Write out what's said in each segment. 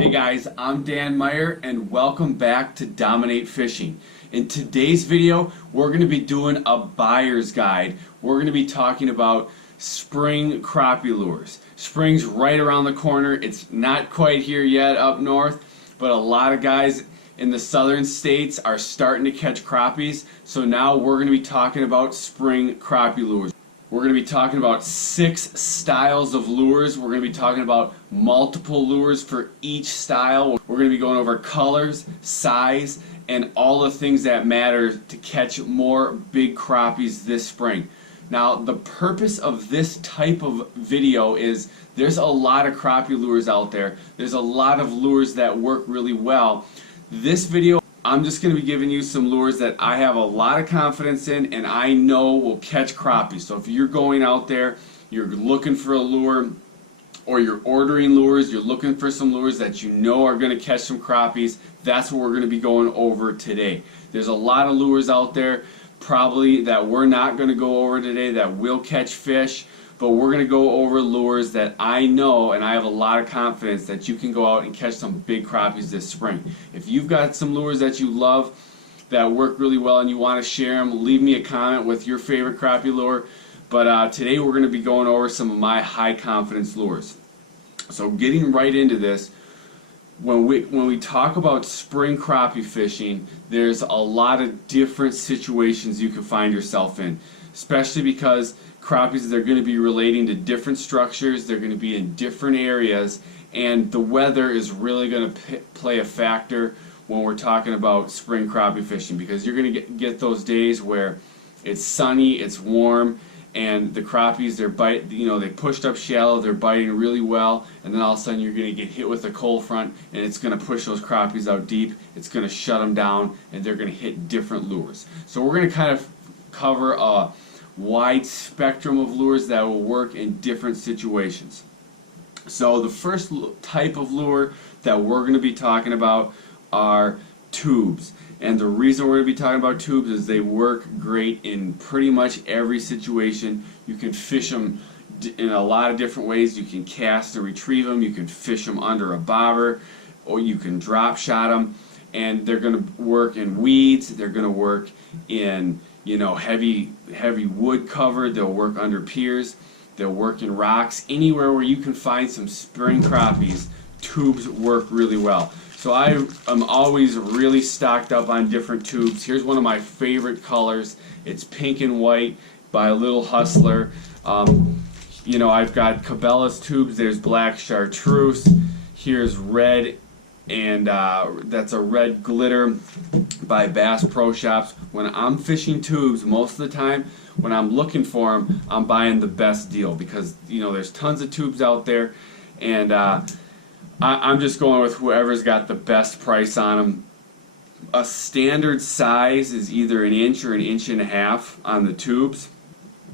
Hey guys, I'm Dan Meyer and welcome back to Dominate Fishing. In today's video, we're going to be doing a buyer's guide. We're going to be talking about spring crappie lures. Spring's right around the corner. It's not quite here yet up north, but a lot of guys in the southern states are starting to catch crappies. So now we're going to be talking about spring crappie lures. We're going to be talking about 6 styles of lures. We're going to be talking about multiple lures for each style. We're going to be going over colors, size, and all the things that matter to catch more big crappies this spring. Now, the purpose of this type of video is there's a lot of crappie lures out there. There's a lot of lures that work really well. This video, I'm just going to be giving you some lures that I have a lot of confidence in and I know will catch crappies. So if you're going out there, you're looking for a lure, or you're ordering lures, you're looking for some lures that you know are going to catch some crappies, that's what we're going to be going over today. There's a lot of lures out there probably that we're not going to go over today that will catch fish, but we're going to go over lures that I know and I have a lot of confidence that you can go out and catch some big crappies this spring. If you've got some lures that you love that work really well and you want to share them, leave me a comment with your favorite crappie lure. But today we're going to be going over some of my high confidence lures. So getting right into this, when we talk about spring crappie fishing, there's a lot of different situations you can find yourself in, especially because crappies, they're going to be relating to different structures, they're going to be in different areas, and the weather is really going to play a factor when we're talking about spring crappie fishing, because you're going to get those days where it's sunny, it's warm, and the crappies, they pushed up shallow, they're biting really well, and then all of a sudden you're going to get hit with a cold front and it's going to push those crappies out deep, it's going to shut them down, and they're going to hit different lures. So we're going to kind of cover a wide spectrum of lures that will work in different situations. So the first type of lure that we're going to be talking about are tubes. And the reason we're going to be talking about tubes is they work great in pretty much every situation. You can fish them in a lot of different ways. You can cast and retrieve them, you can fish them under a bobber, or you can drop shot them. And they're going to work in weeds, they're going to work in heavy wood cover, they'll work under piers, they'll work in rocks. Anywhere where you can find some spring crappies, tubes work really well. So I am always really stocked up on different tubes. Here's one of my favorite colors. It's pink and white by Little Hustler. I've got Cabela's tubes. There's black chartreuse. Here's red, and that's a red glitter by Bass Pro Shops. When I'm fishing tubes, most of the time when I'm looking for them, I'm buying the best deal, because there's tons of tubes out there, and I'm just going with whoever's got the best price on them. A standard size is either 1 inch or 1.5 inches on the tubes.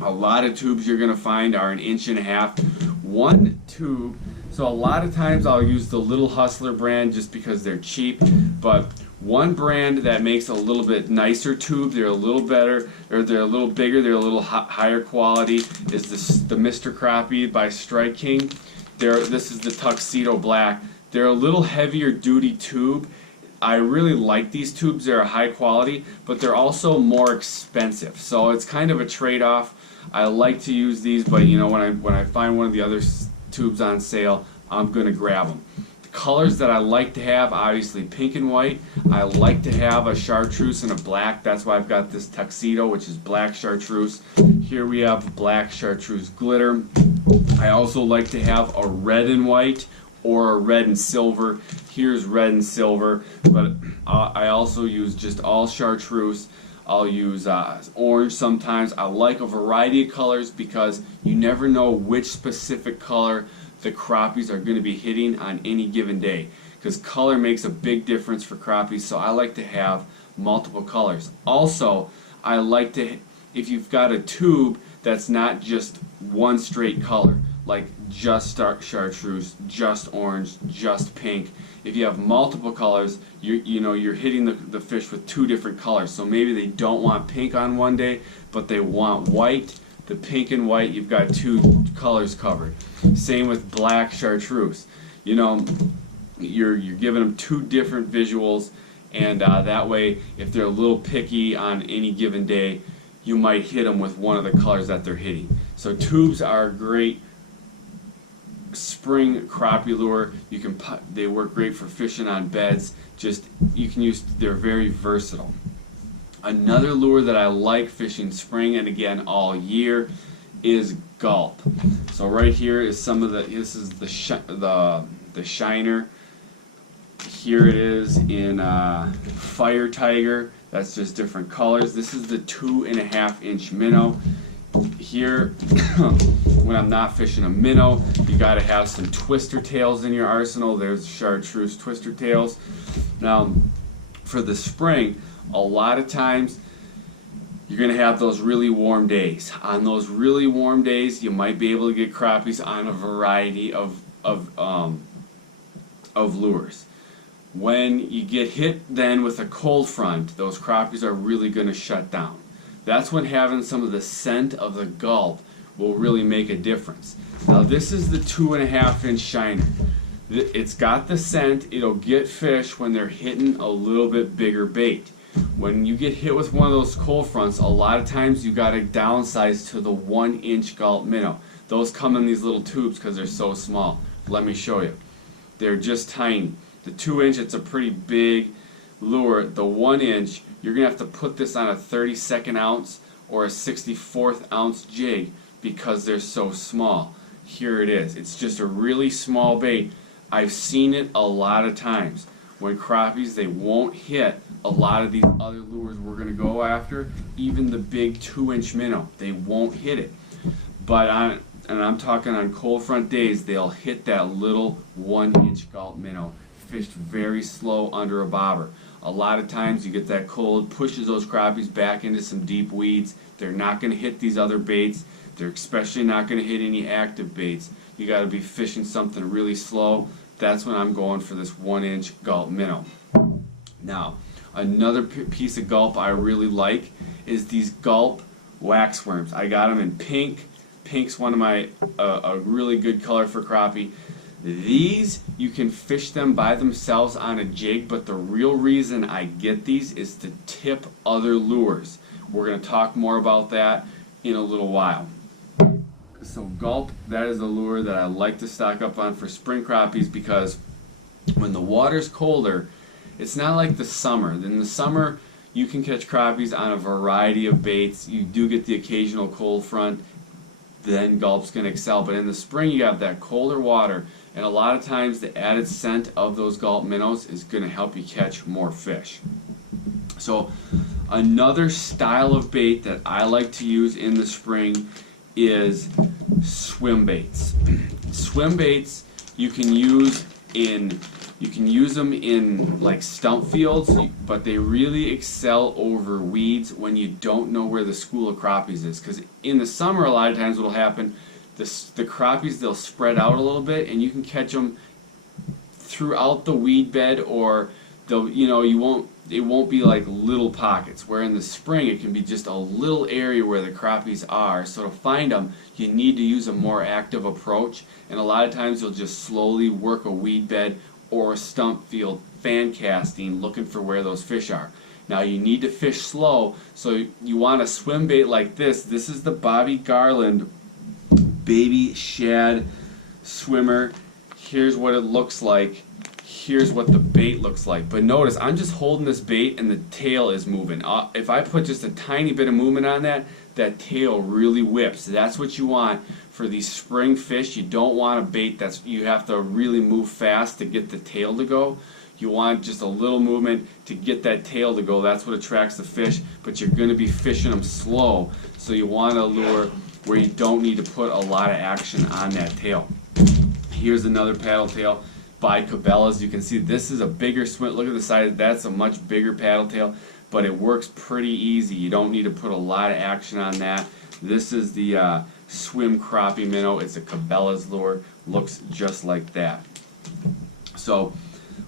A lot of tubes you're going to find are 1.5 inches. One tube, so a lot of times I'll use the Little Hustler brand just because they're cheap, but one brand that makes a little bit nicer tube, they're a little better, or they're a little bigger, they're a little higher quality, is the Mr. Crappie by Strike King. This is the Tuxedo Black. They're a little heavier duty tube. I really like these tubes. They're high quality, but they're also more expensive. So it's kind of a trade-off. I like to use these, but when I find one of the other tubes on sale, I'm going to grab them. The colors that I like to have, obviously pink and white. I like to have a chartreuse and a black. That's why I've got this Tuxedo, which is black chartreuse. Here we have black chartreuse glitter. I also like to have a red and white or a red and silver. Here's red and silver, but I also use just all chartreuse. I'll use orange sometimes. I like a variety of colors because you never know which specific color the crappies are going to be hitting on any given day, because color makes a big difference for crappies. So I like to have multiple colors. Also, I like to, if you've got a tube that's not just one straight color, like just chartreuse, just orange, just pink. If you have multiple colors, you're hitting the fish with 2 different colors. So maybe they don't want pink on one day, but they want white. The pink and white, you've got 2 colors covered. Same with black chartreuse. you're giving them two different visuals, and that way, if they're a little picky on any given day, you might hit them with one of the colors that they're hitting. So tubes are a great spring crappie lure. They work great for fishing on beds. They're very versatile. Another lure that I like fishing spring and again all year is gulp. So right here is this is the shiner. Here it is in Fire Tiger. That's just different colors. This is the 2.5-inch minnow. Here, when I'm not fishing a minnow, you got to have some twister tails in your arsenal. There's chartreuse twister tails. Now, for the spring, a lot of times you're going to have those really warm days. On those really warm days, you might be able to get crappies on a variety of lures. When you get hit then with a cold front, those crappies are really going to shut down. That's when having some of the scent of the gulp will really make a difference. Now this is the 2.5-inch shiner. It's got the scent. It'll get fish when they're hitting a little bit bigger bait. When you get hit with one of those cold fronts, a lot of times you got to downsize to the 1-inch gulp minnow. Those come in these little tubes because they're so small. Let me show you. They're just tiny. The 2-inch, it's a pretty big lure. The 1-inch, you're going to have to put this on a 32nd ounce or a 64th ounce jig because they're so small. Here it is. It's just a really small bait. I've seen it a lot of times. When crappies, they won't hit a lot of these other lures we're going to go after, even the big 2-inch minnow. They won't hit it. But I'm talking on cold front days, they'll hit that little 1-inch gulp minnow, fished very slow under a bobber. A lot of times you get that cold, pushes those crappies back into some deep weeds. They're not going to hit these other baits. They're especially not going to hit any active baits. You got to be fishing something really slow. That's when I'm going for this 1-inch gulp minnow. Now, another piece of gulp I really like is these gulp waxworms. I got them in pink. Pink's one of my a really good color for crappie. These, you can fish them by themselves on a jig, but the real reason I get these is to tip other lures. We're going to talk more about that in a little while. So gulp, that is a lure that I like to stock up on for spring crappies because when the water's colder, it's not like the summer. In the summer, you can catch crappies on a variety of baits. You do get the occasional cold front, then gulp's going to excel. But in the spring, you have that colder water, and a lot of times the added scent of those gulp minnows is going to help you catch more fish. So another style of bait that I like to use in the spring is swim baits. Swim baits you can use them in like stump fields, but they really excel over weeds when you don't know where the school of crappies is. Because in the summer, a lot of times what will happen, the crappies, they'll spread out a little bit, and you can catch them throughout the weed bed, or it won't be like little pockets. Where in the spring, it can be just a little area where the crappies are. So to find them, you need to use a more active approach, and a lot of times you'll just slowly work a weed bed or a stump field fan casting looking for where those fish are. Now you need to fish slow, so you want a swim bait like this. This is the Garland baby shad swimmer. Here's what it looks like. Here's what the bait looks like. But notice, I'm just holding this bait and the tail is moving. If I put just a tiny bit of movement on that, that tail really whips. That's what you want for these spring fish. You don't want a bait you have to really move fast to get the tail to go. You want just a little movement to get that tail to go. That's what attracts the fish, but you're going to be fishing them slow. So you want a lure where you don't need to put a lot of action on that tail. Here's another paddle tail by Cabela's. You can see this is a bigger swim. Look at the size. That's a much bigger paddle tail, but it works pretty easy. You don't need to put a lot of action on that. This is the swim crappie minnow. It's a Cabela's lure. Looks just like that. So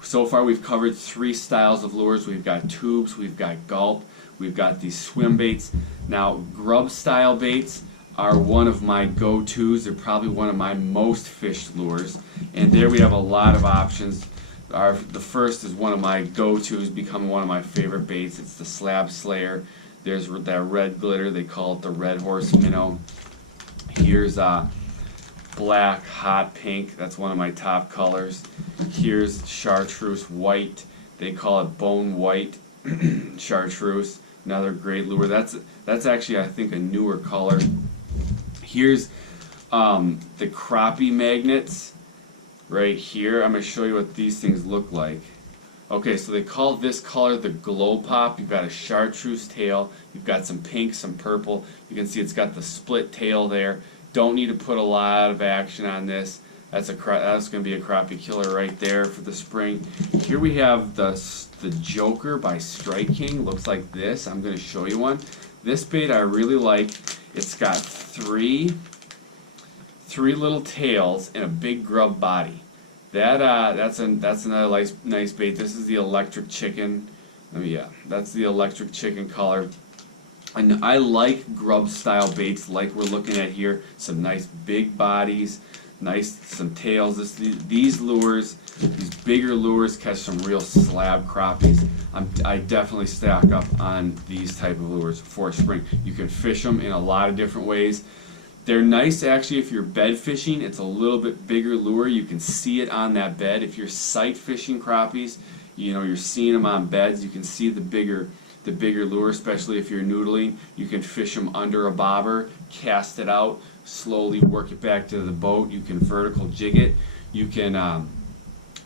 far we've covered 3 styles of lures. We've got tubes, we've got gulp, we've got these swim baits. Now grub style baits are one of my go-tos. They're probably one of my most fished lures. And there we have a lot of options. The first is one of my go-tos, becoming one of my favorite baits. It's the slab slayer. There's that red glitter, they call it the red horse minnow. Here's black hot pink, that's one of my top colors. Here's chartreuse white, they call it bone white chartreuse, another great lure. That's actually, I think, a newer color. Here's the crappie magnets right here. I'm going to show you what these things look like. Okay, so they call this color the glow pop. You've got a chartreuse tail, you've got some pink, some purple. You can see it's got the split tail there. Don't need to put a lot of action on this. That's going to be a crappie killer right there for the spring. Here we have the Joker by Strike King. Looks like this. I'm going to show you one. This bait I really like. It's got three little tails and a big grub body. That's another nice bait. This is the electric chicken. That's the electric chicken color. And I like grub style baits like we're looking at here. Some nice big bodies, some tails. These lures, these bigger lures, catch some real slab crappies. I definitely stack up on these type of lures for spring. You can fish them in a lot of different ways. They're nice actually if you're bed fishing. It's a little bit bigger lure. You can see it on that bed. If you're sight fishing crappies, you're seeing them on beds. You can see the bigger lure, especially if you're noodling. You can fish them under a bobber, cast it out, slowly work it back to the boat. You can vertical jig it. You can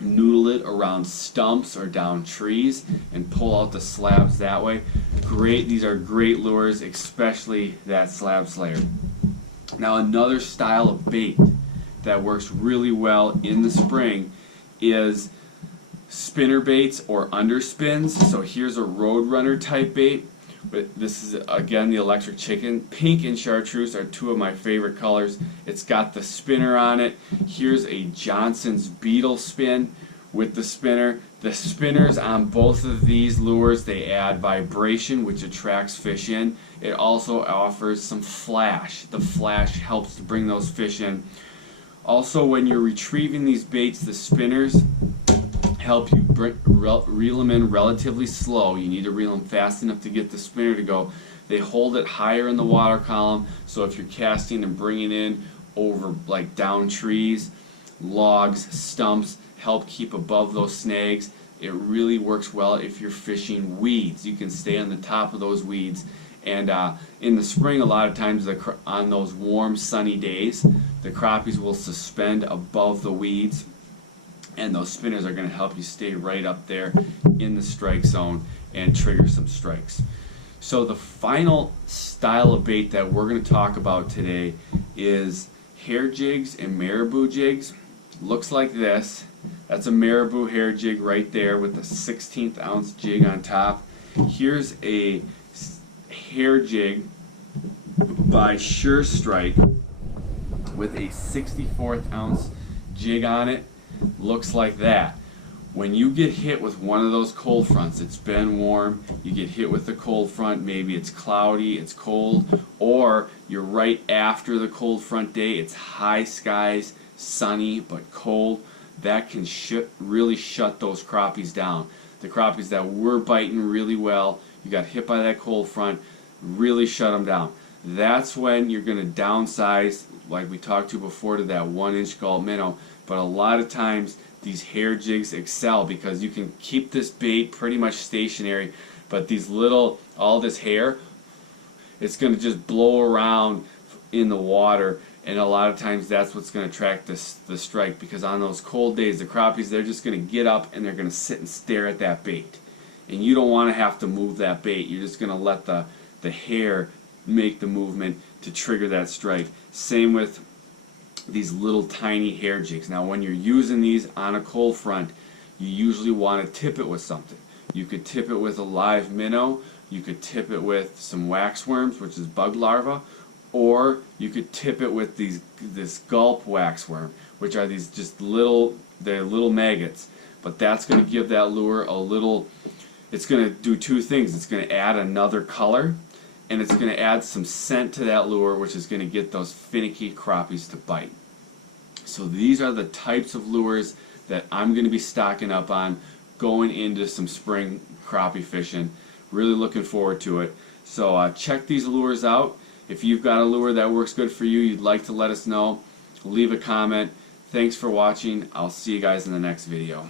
noodle it around stumps or down trees and pull out the slabs that way. Great, these are great lures, especially that slab slayer. Now another style of bait that works really well in the spring is spinner baits or underspins. So here's a Roadrunner type bait, but this is again the electric chicken. Pink and chartreuse are two of my favorite colors. It's got the spinner on it. Here's a Johnson's Beetle spin with the spinner. The spinners on both of these lures, they add vibration, which attracts fish in. It also offers some flash. The flash helps to bring those fish in. Also, when you're retrieving these baits, the spinners help you reel them in relatively slow. You need to reel them fast enough to get the spinner to go. They hold it higher in the water column, so if you're casting and bringing in over like down trees, logs, stumps, help keep above those snags. It really works well if you're fishing weeds. You can stay on the top of those weeds. And in the spring, a lot of times on those warm, sunny days, the crappies will suspend above the weeds, and those spinners are going to help you stay right up there in the strike zone and trigger some strikes. So the final style of bait that we're going to talk about today is hair jigs and marabou jigs. Looks like this. That's a marabou hair jig right there with a 1/16 ounce jig on top. Here's a hair jig by Sure Strike with a 64th ounce jig on it. Looks like that. When you get hit with one of those cold fronts, it's been warm, you get hit with the cold front, maybe it's cloudy, it's cold, or you're right after the cold front day, it's high skies, sunny but cold, that can really shut those crappies down. The crappies that were biting really well, you got hit by that cold front, really shut them down. That's when you're going to downsize, like we talked to before, to that 1-inch gulp minnow. But a lot of times these hair jigs excel because you can keep this bait pretty much stationary, but all this hair, it's going to just blow around in the water, and a lot of times that's what's going to attract the strike, because on those cold days the crappies, they're just going to get up and they're going to sit and stare at that bait, and you don't want to have to move that bait. You're just going to let the hair make the movement to trigger that strike. Same with these little tiny hair jigs. Now when you're using these on a cold front, you usually want to tip it with something. You could tip it with a live minnow, you could tip it with some waxworms, which is bug larvae, or you could tip it with this gulp waxworm, which are these they're little maggots. But that's going to give that lure it's going to do two things. It's going to add another color, and it's going to add some scent to that lure, which is going to get those finicky crappies to bite. So these are the types of lures that I'm going to be stocking up on going into some spring crappie fishing. Really looking forward to it. So check these lures out. If you've got a lure that works good for you, you'd like to let us know, leave a comment. Thanks for watching. I'll see you guys in the next video.